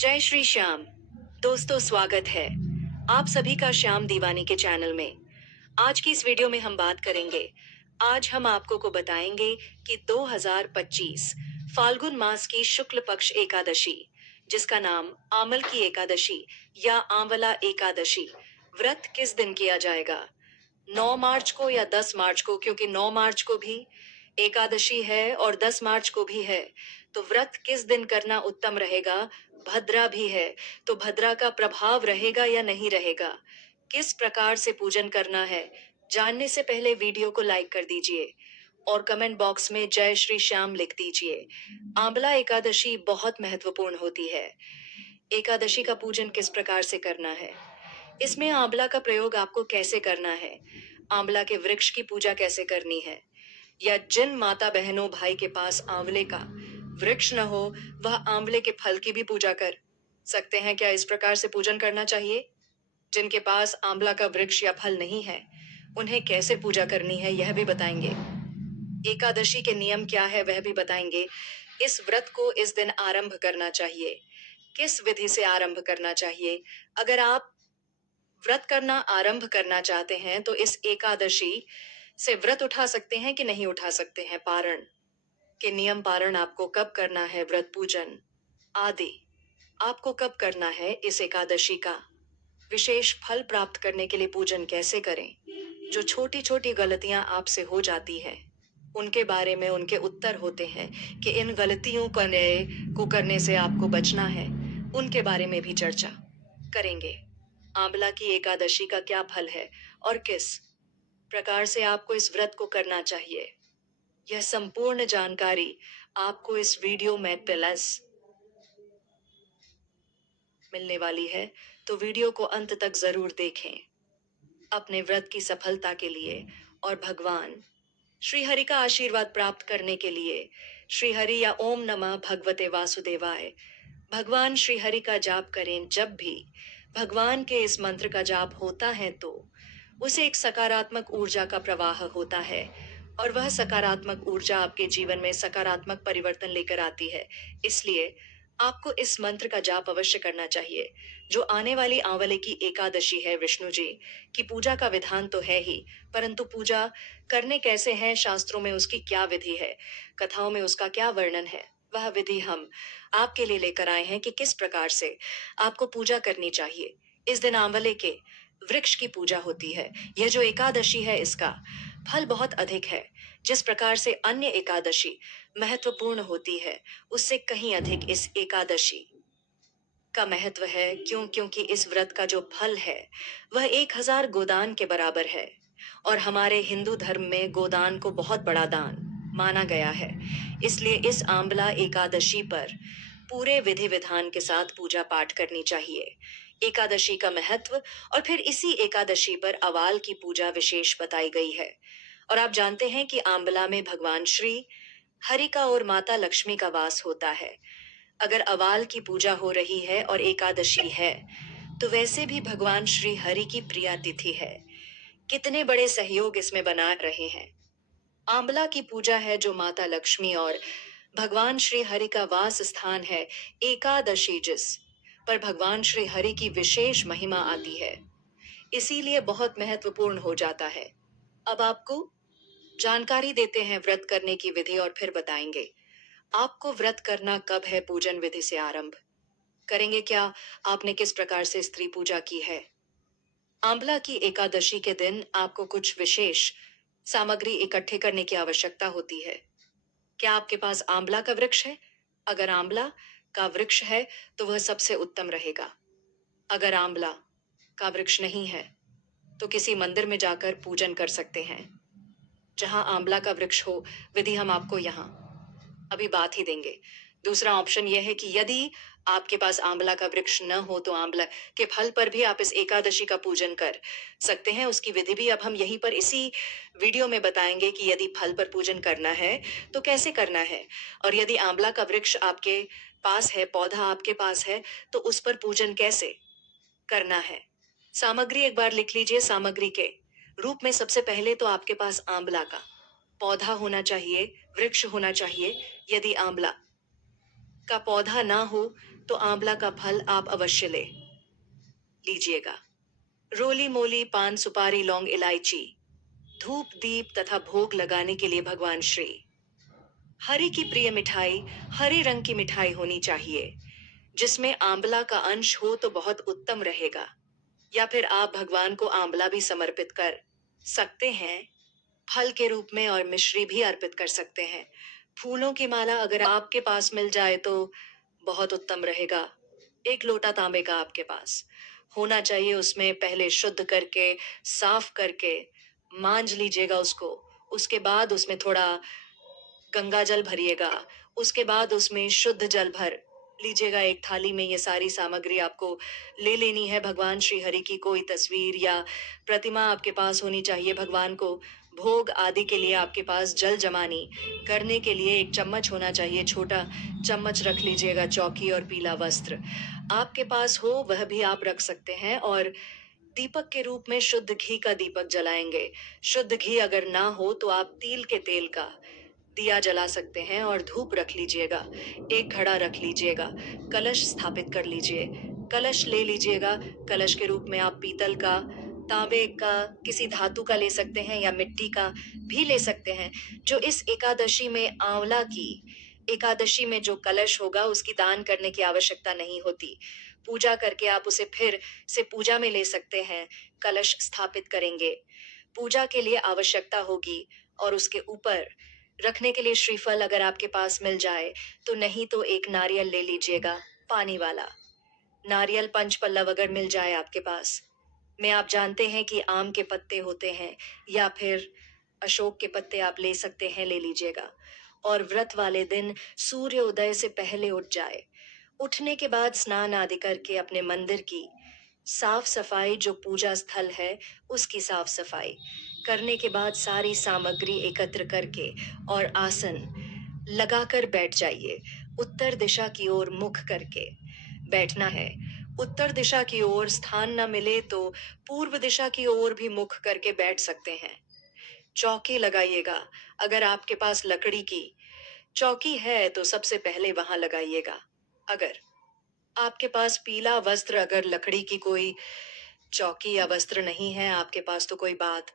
जय श्री श्याम। दोस्तों, स्वागत है आप सभी का श्याम दीवानी के चैनल में। आज की इस वीडियो में हम बात करेंगे। आज हम आपको को बताएंगे कि 2025 फाल्गुन मास की शुक्ल पक्ष एकादशी, जिसका नाम आमल की एकादशी या आंवला एकादशी, व्रत किस दिन किया जाएगा। 9 मार्च को या 10 मार्च को, क्योंकि 9 मार्च को भी एकादशी है और 10 मार्च को भी है। तो व्रत किस दिन करना उत्तम रहेगा। भद्रा भी है, तो भद्रा का प्रभाव रहेगा या नहीं रहेगा। किस प्रकार से पूजन करना है, जानने से पहले वीडियो को लाइक कर दीजिए और कमेंट बॉक्स में जय श्री श्याम लिख दीजिए। आंवला एकादशी बहुत महत्वपूर्ण होती है। एकादशी का पूजन किस प्रकार से करना है, इसमें आंवला का प्रयोग आपको कैसे करना है, आंवला के वृक्ष की पूजा कैसे करनी है, या जिन माता बहनों भाई के पास आंवले का वृक्ष न हो, वह आंवले के फल की भी पूजा कर सकते हैं क्या। इस प्रकार से पूजन करना चाहिए। जिनके पास आंवला का वृक्ष या फल नहीं है, उन्हें कैसे पूजा करनी है यह भी बताएंगे। एकादशी के नियम क्या है वह भी बताएंगे। इस व्रत को इस दिन आरंभ करना चाहिए, किस विधि से आरंभ करना चाहिए। अगर आप व्रत करना आरंभ करना चाहते हैं तो इस एकादशी से व्रत उठा सकते हैं कि नहीं उठा सकते हैं। पारण के नियम, पारण आपको कब करना है, व्रत पूजन आदि आपको कब करना है, इस एकादशी का विशेष फल प्राप्त करने के लिए पूजन कैसे करें। जो छोटी छोटी गलतियां आपसे हो जाती हैं, उनके बारे में उनके उत्तर होते हैं कि इन गलतियों को करने से आपको बचना है, उनके बारे में भी चर्चा करेंगे। आंवला की एकादशी का क्या फल है और किस प्रकार से आपको इस व्रत को करना चाहिए, यह संपूर्ण जानकारी आपको इस वीडियो में प्लस मिलने वाली है। तो वीडियो को अंत तक जरूर देखें अपने व्रत की सफलता के लिए और भगवान श्री हरि का आशीर्वाद प्राप्त करने के लिए। श्री हरि या ओम नमः भगवते वासुदेवाय, भगवान श्री हरि का जाप करें। जब भी भगवान के इस मंत्र का जाप होता है तो उसे एक सकारात्मक ऊर्जा का प्रवाह होता है और वह सकारात्मक ऊर्जा आपके जीवन में सकारात्मक परिवर्तन लेकर आती है। इसलिए आपको इस मंत्र का जाप अवश्य करना चाहिए। जो आने वाली आंवले की एकादशी है, विष्णु जी की पूजा का विधान तो है ही, परंतु पूजा करने कैसे हैं, शास्त्रों में उसकी क्या विधि है, कथाओं में उसका क्या वर्णन है, वह विधि हम आपके लिए लेकर आए हैं कि किस प्रकार से आपको पूजा करनी चाहिए। इस दिन आंवले के वृक्ष की पूजा होती है। यह जो एकादशी है, इसका फल बहुत अधिक है। जिस प्रकार से अन्य एकादशी महत्वपूर्ण होती है, उससे कहीं अधिक इस एकादशी का महत्व है। क्योंकि इस व्रत का जो फल है वह 1000 गोदान के बराबर है और हमारे हिंदू धर्म में गोदान को बहुत बड़ा दान माना गया है। इसलिए इस आंवला एकादशी पर पूरे विधि विधान के साथ पूजा पाठ करनी चाहिए। एकादशी का महत्व और फिर इसी एकादशी पर अवाल की पूजा विशेष बताई गई है। और आप जानते हैं कि आंवला में भगवान श्री हरि का और माता लक्ष्मी का वास होता है। अगर अवाल की पूजा हो रही है और एकादशी है, तो वैसे भी भगवान श्री हरि की प्रिया तिथि है। कितने बड़े सहयोग इसमें बना रहे हैं। आंवला की पूजा है जो माता लक्ष्मी और भगवान श्री हरि का वास स्थान है। एकादशी जिस पर भगवान श्री हरि की विशेष महिमा आती है, इसीलिए बहुत महत्वपूर्ण हो जाता है। अब आपको जानकारी देते हैं व्रत करने की विधि और फिर बताएंगे आपको व्रत करना कब है, पूजन विधि से आरंभ करेंगे क्या, आपने किस प्रकार से स्त्री पूजा की है। आंवला की एकादशी के दिन आपको कुछ विशेष सामग्री इकट्ठे करने की आवश्यकता होती है। क्या आपके पास आंवला का वृक्ष है? अगर आंवला का वृक्ष है तो वह सबसे उत्तम रहेगा। अगर आंवला का वृक्ष नहीं है तो किसी मंदिर में जाकर पूजन कर सकते हैं जहां आंवला का वृक्ष हो। विधि हम आपको यहाँ अभी बात ही देंगे। दूसरा ऑप्शन यह है कि यदि आपके पास आंवला का वृक्ष न हो तो आंवला के फल पर भी आप इस एकादशी का पूजन कर सकते हैं। उसकी विधि भी अब हम यहीं पर इसी वीडियो में बताएंगे कि यदि फल पर पूजन करना है तो कैसे करना है, और यदि आंवला का वृक्ष आपके पास है, पौधा आपके पास है, तो उस पर पूजन कैसे करना है। सामग्री एक बार लिख लीजिए। सामग्री के रूप में सबसे पहले तो आपके पास आंवला का पौधा होना चाहिए, वृक्ष होना चाहिए। यदि आंवला का पौधा ना हो तो आंवला का फल आप अवश्य लीजिएगा। रोली मोली पान सुपारी लौंग इलायची धूप दीप तथा भोग लगाने के लिए भगवान श्री हरि की प्रिय मिठाई हरे रंग की मिठाई होनी चाहिए, जिसमें आंवला का अंश हो तो बहुत उत्तम रहेगा। या फिर आप भगवान को आंवला भी समर्पित कर सकते हैं फल के रूप में, और मिश्री भी अर्पित कर सकते हैं। फूलों की माला अगर आपके पास मिल जाए तो बहुत उत्तम रहेगा। एक लोटा तांबे का आपके पास होना चाहिए, उसमें पहले शुद्ध करके साफ करके मांज लीजिएगा उसको। उसके बाद उसमें थोड़ा गंगा जल भरिएगा। उसके बाद उसमें शुद्ध जल भर लीजिएगा। एक थाली में ये सारी सामग्री आपको ले लेनी है। भगवान श्री हरि की कोई तस्वीर या प्रतिमा आपके पास होनी चाहिए। भगवान को भोग आदि के लिए आपके पास जल जमानी करने के लिए एक चम्मच होना चाहिए। छोटा चम्मच रख लीजिएगा। चौकी और पीला वस्त्र आपके पास हो वह भी आप रख सकते हैं। और दीपक के रूप में शुद्ध घी का दीपक जलाएंगे। शुद्ध घी अगर ना हो तो आप तिल के तेल का दिया जला सकते हैं। और धूप रख लीजिएगा। एक घड़ा रख लीजिएगा। कलश स्थापित कर लीजिए। कलश ले लीजिएगा। कलश के रूप में आप पीतल का, तांबे का, किसी धातु का ले सकते हैं या मिट्टी का भी ले सकते हैं। जो इस एकादशी में आंवला की एकादशी में जो कलश होगा उसकी दान करने की आवश्यकता नहीं होती। पूजा करके आप उसे फिर से पूजा में ले सकते हैं। कलश स्थापित करेंगे, पूजा के लिए आवश्यकता होगी। और उसके ऊपर रखने के लिए श्रीफल अगर आपके पास मिल जाए तो, नहीं तो एक नारियल ले लीजिएगा, पानी वाला नारियल। पंच पल्लव अगर मिल जाए आपके पास में, आप जानते हैं कि आम के पत्ते होते हैं या फिर अशोक के पत्ते आप ले सकते हैं, ले लीजिएगा। और व्रत वाले दिन सूर्य उदय से पहले उठ जाए। उठने के बाद स्नान आदि करके अपने मंदिर की साफ सफाई, जो पूजा स्थल है उसकी साफ सफाई करने के बाद सारी सामग्री एकत्र करके और आसन लगाकर बैठ जाइए। उत्तर दिशा की ओर मुख करके बैठना है। उत्तर दिशा की ओर स्थान न मिले तो पूर्व दिशा की ओर भी मुख करके बैठ सकते हैं। चौकी लगाइएगा। अगर आपके पास लकड़ी की चौकी है तो सबसे पहले वहां लगाइएगा। अगर आपके पास पीला वस्त्र, अगर लकड़ी की कोई चौकी या वस्त्र नहीं है आपके पास तो कोई बात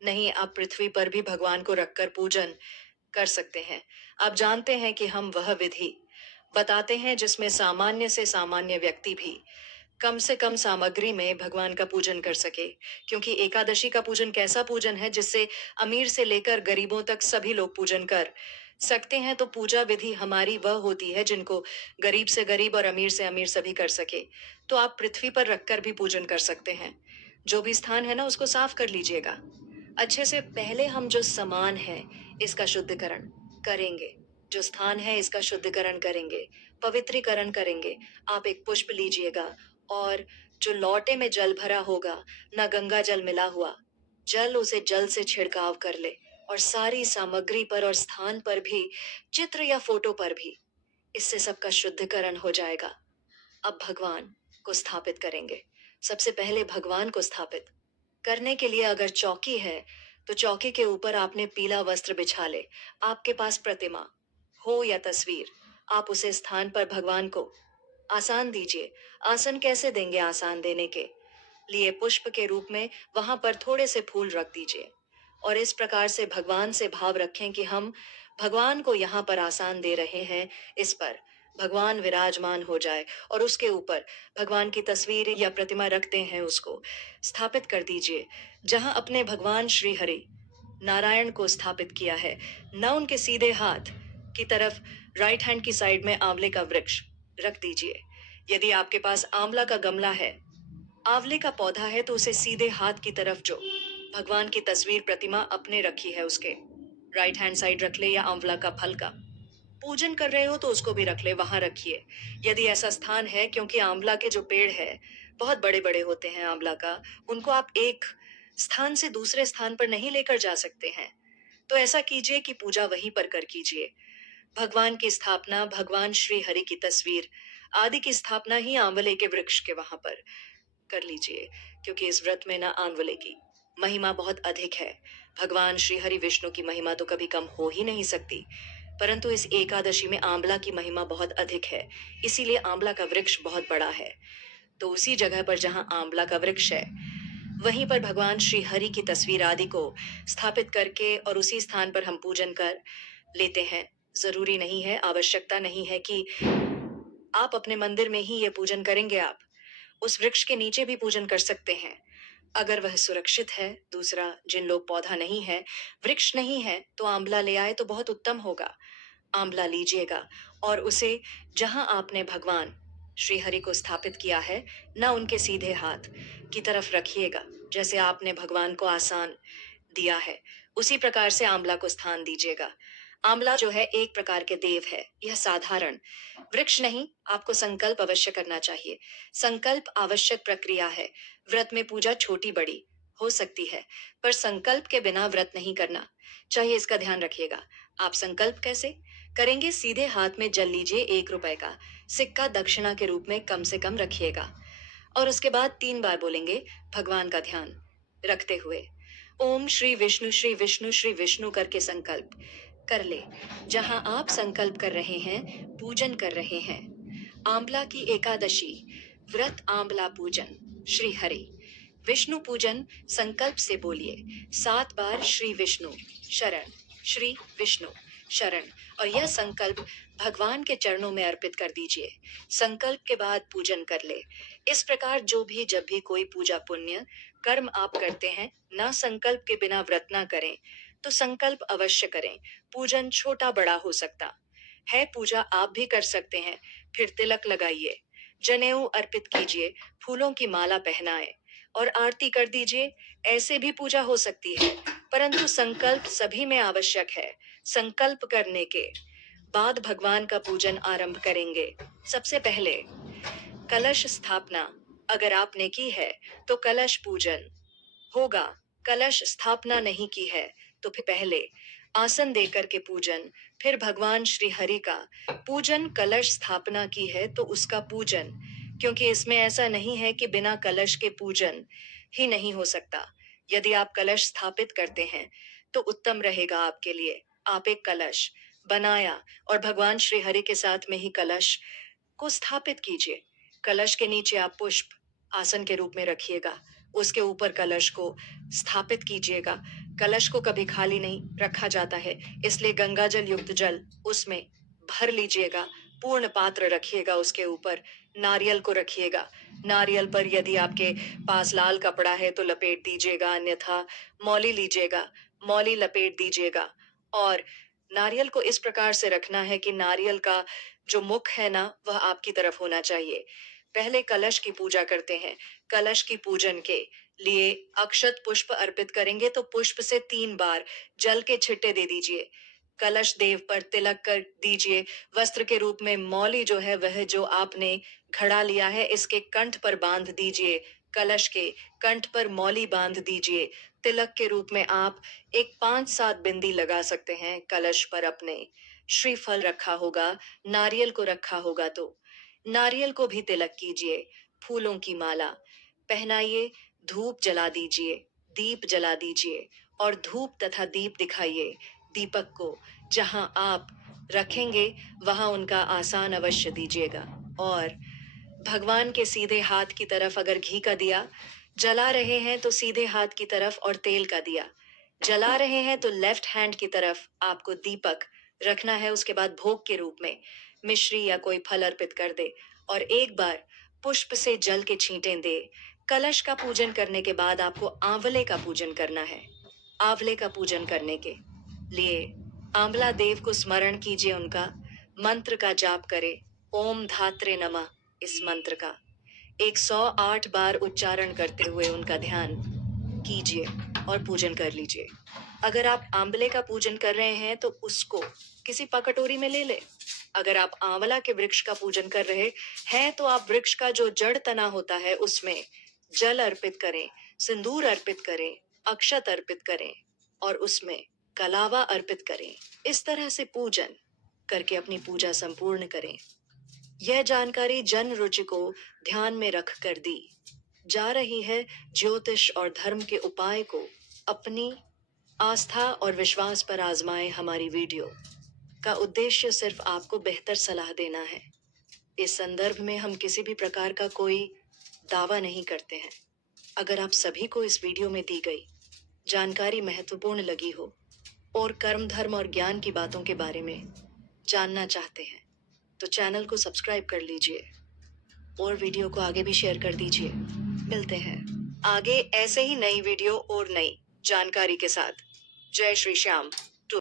नहीं, आप पृथ्वी पर भी भगवान को रखकर पूजन कर सकते हैं। आप जानते हैं कि हम वह विधि बताते हैं जिसमें सामान्य से सामान्य व्यक्ति भी कम से कम सामग्री में भगवान का पूजन कर सके। क्योंकि एकादशी का पूजन कैसा पूजन है जिससे अमीर से लेकर गरीबों तक सभी लोग पूजन कर सकते हैं। तो पूजा विधि हमारी वह होती है जिनको गरीब से गरीब और अमीर से अमीर सभी कर सके। तो आप पृथ्वी पर रखकर भी पूजन कर सकते हैं। जो भी स्थान है ना उसको साफ कर लीजिएगा अच्छे से। पहले हम जो सामान है इसका शुद्धिकरण करेंगे। जो स्थान है इसका शुद्धिकरण करेंगे, पवित्रीकरण करेंगे। आप एक पुष्प लीजिएगा और जो लोटे में जल भरा होगा, ना गंगा जल मिला हुआ जल, उसे जल से छिड़काव कर ले। और सारी सामग्री पर और स्थान पर भी, चित्र या फोटो पर भी, इससे सबका शुद्धिकरण हो जाएगा। अब भगवान को स्थापित करेंगे। सबसे पहले भगवान को स्थापित करने के लिए अगर चौकी है तो चौकी के ऊपर आपने पीला वस्त्र बिछा ले। आपके पास प्रतिमा हो या तस्वीर, आप उसे स्थान पर भगवान को आसान दीजिए। आसन कैसे देंगे? आसान देने के लिए पुष्प के रूप में वहां पर थोड़े से फूल रख दीजिए। और इस प्रकार से भगवान से भाव रखें कि हम भगवान को यहाँ पर आसान दे रहे हैं। इस पर भगवान विराजमान हो जाए और उसके ऊपर भगवान की तस्वीर या प्रतिमा रखते हैं उसको स्थापित कर दीजिए। जहां अपने भगवान श्री हरि नारायण को स्थापित किया है, न उनके सीधे हाथ की तरफ राइट हैंड की साइड में आंवले का वृक्ष रख दीजिए। यदि आपके पास आंवला का गमला है, आंवले का पौधा है, तो उसे सीधे हाथ की तरफ जो भगवान की तस्वीर प्रतिमा अपने रखी है उसके राइट हैंड साइड रख ले, या आंवला का फल का पूजन कर रहे हो तो उसको भी रख ले, वहां रखिए यदि ऐसा स्थान है। क्योंकि आंवला के जो पेड़ है बहुत बड़े बड़े होते हैं आंवला का, उनको आप एक स्थान से दूसरे स्थान पर नहीं लेकर जा सकते हैं। तो ऐसा कीजिए कि पूजा वहीं पर कर कीजिए। भगवान की स्थापना, भगवान श्री हरि की तस्वीर आदि की स्थापना ही आंवले के वृक्ष के वहां पर कर लीजिए। क्योंकि इस व्रत में ना आंवले की महिमा बहुत अधिक है। भगवान श्री हरि विष्णु की महिमा तो कभी कम हो ही नहीं सकती। परंतु इस एकादशी में आंवला की महिमा बहुत अधिक है, इसीलिए आंवला का वृक्ष बहुत बड़ा है। तो उसी जगह पर जहाँ आंवला का वृक्ष है, वहीं पर भगवान श्री हरि की तस्वीर आदि को स्थापित करके और उसी स्थान पर हम पूजन कर लेते हैं। जरूरी नहीं है, आवश्यकता नहीं है कि आप अपने मंदिर में ही ये पूजन करेंगे। आप उस वृक्ष के नीचे भी पूजन कर सकते हैं, अगर वह सुरक्षित है। दूसरा, जिन लोग पौधा नहीं है, वृक्ष नहीं है, तो आंवला ले आए तो बहुत उत्तम होगा। आंवला लीजिएगा और उसे जहां आपने भगवान श्री हरि को स्थापित किया है, ना उनके सीधे हाथ की तरफ रखिएगा। जैसे आपने भगवान को आसान दिया है, उसी प्रकार से आंवला को स्थान दीजिएगा। आंवला जो है एक प्रकार के देव है, यह साधारण वृक्ष नहीं, आपको संकल्प अवश्य करना चाहिए। संकल्प आवश्यक प्रक्रिया है। व्रत में पूजा छोटी बड़ी हो सकती है, पर संकल्प के बिना व्रत नहीं करना चाहिए, इसका ध्यान रखिएगा। आप संकल्प कैसे करेंगे? सीधे हाथ में जल लीजिए, 1 रुपए का सिक्का दक्षिणा के रूप में कम से कम रखिएगा, और उसके बाद 3 बार बोलेंगे भगवान का ध्यान रखते हुए, ओम श्री विष्णु श्री विष्णु श्री विष्णु करके संकल्प कर ले। जहां आप संकल्प कर रहे हैं, पूजन कर रहे हैं। आंवला की एकादशी व्रत आंवला पूजन श्री हरि विष्णु पूजन संकल्प से बोलिए 7 बार श्री विष्णु शरण, श्री विष्णु शरण, और यह संकल्प भगवान के चरणों में अर्पित कर दीजिए। संकल्प के बाद पूजन कर ले। इस प्रकार जो भी जब भी कोई पूजा पुण्य कर्म आप करते हैं, ना संकल्प के बिना व्रत ना करें, तो संकल्प अवश्य करें। पूजन छोटा बड़ा हो सकता है, पूजा आप भी कर सकते हैं। फिर तिलक लगाइए, जनेऊ अर्पित कीजिए, फूलों की माला पहनाए और आरती कर दीजिए। ऐसे भी पूजा हो सकती है, परंतु संकल्प सभी में आवश्यक है। संकल्प करने के बाद भगवान का पूजन आरंभ करेंगे। सबसे पहले कलश स्थापना अगर आपने की है तो कलश पूजन होगा। कलश स्थापना नहीं की है तो फिर पहले आसन देकर के पूजन, फिर भगवान श्री हरि का पूजन। कलश स्थापना की है तो उसका पूजन, क्योंकि इसमें ऐसा नहीं है कि बिना कलश के पूजन ही नहीं हो सकता। यदि आप कलश स्थापित करते हैं तो उत्तम रहेगा आपके लिए। आप एक कलश बनाया और भगवान श्री हरि के साथ में ही कलश को स्थापित कीजिए। कलश के नीचे आप पुष्प आसन के रूप में रखिएगा, उसके ऊपर कलश को स्थापित कीजिएगा। कलश को कभी खाली नहीं रखा जाता है, इसलिए गंगा जल युक्त जल उसमें भर लीजिएगा। पूर्ण पात्र रखिएगा, उसके ऊपर नारियल को रखिएगा। नारियल पर यदि आपके पास लाल कपड़ा है तो लपेट दीजिएगा, अन्यथा मौली लीजिएगा, मौली लपेट दीजिएगा। और नारियल को इस प्रकार से रखना है कि नारियल का जो मुख है ना, वह आपकी तरफ होना चाहिए। पहले कलश की पूजा करते हैं। कलश की पूजन के लिए अक्षत पुष्प अर्पित करेंगे, तो पुष्प से 3 बार जल के छिट्टे दे दीजिए। कलश देव पर तिलक कर दीजिए। वस्त्र के रूप में मौली जो है, वह जो आपने घड़ा लिया है, इसके कंठ पर बांध दीजिए। कलश के कंठ पर मौली बांध दीजिए। तिलक के रूप में आप एक 5-7 बिंदी लगा सकते हैं कलश पर। अपने श्रीफल रखा होगा, नारियल को रखा होगा तो नारियल को भी तिलक कीजिए। फूलों की माला पहनाइए, धूप जला दीजिए, दीप जला दीजिए, और धूप तथा दीप दिखाइए। दीपक को जहां आप रखेंगे वहां उनका आसान अवश्य दीजिएगा। और भगवान के सीधे हाथ की तरफ अगर घी का दिया जला रहे हैं तो सीधे हाथ की तरफ, और तेल का दिया जला रहे हैं तो लेफ्ट हैंड की तरफ आपको दीपक रखना है। उसके बाद भोग के रूप में मिश्री या कोई फल अर्पित कर दे और 1 बार पुष्प से जल के छींटे दे। कलश का पूजन करने के बाद आपको आंवले का पूजन करना है। आंवले का पूजन करने के लिए आंवला देव को स्मरण कीजिए, उनका मंत्र का जाप करे। ओम धात्रे नमः, इस मंत्र का 108 बार उच्चारण करते हुए उनका ध्यान कीजिए और पूजन कर लीजिए। अगर आप आंवले का पूजन कर रहे हैं तो उसको किसी पकटोरी में ले ले। अगर आप आंवला के वृक्ष का पूजन कर रहे हैं तो आप वृक्ष का जो जड़ तना होता है उसमें जल अर्पित करें, सिंदूर अर्पित करें, अक्षत अर्पित करें और उसमें कलावा अर्पित करें। इस तरह से पूजन करके अपनी पूजा संपूर्ण करें। यह जानकारी जन रुचि को ध्यान में रख कर दी जा रही है। ज्योतिष और धर्म के उपाय को अपनी आस्था और विश्वास पर आजमाएं हमारी वीडियो। का उद्देश्य सिर्फ आपको बेहतर सलाह देना है। इस संदर्भ में हम किसी भी प्रकार का कोई दावा नहीं करते हैं। अगर आप सभी को इस वीडियो में दी गई जानकारी महत्वपूर्ण लगी हो और कर्म धर्म और ज्ञान की बातों के बारे में जानना चाहते हैं तो चैनल को सब्सक्राइब कर लीजिए और वीडियो को आगे भी शेयर कर दीजिए। मिलते हैं आगे ऐसे ही नई वीडियो और नई जानकारी के साथ। जय श्री श्याम।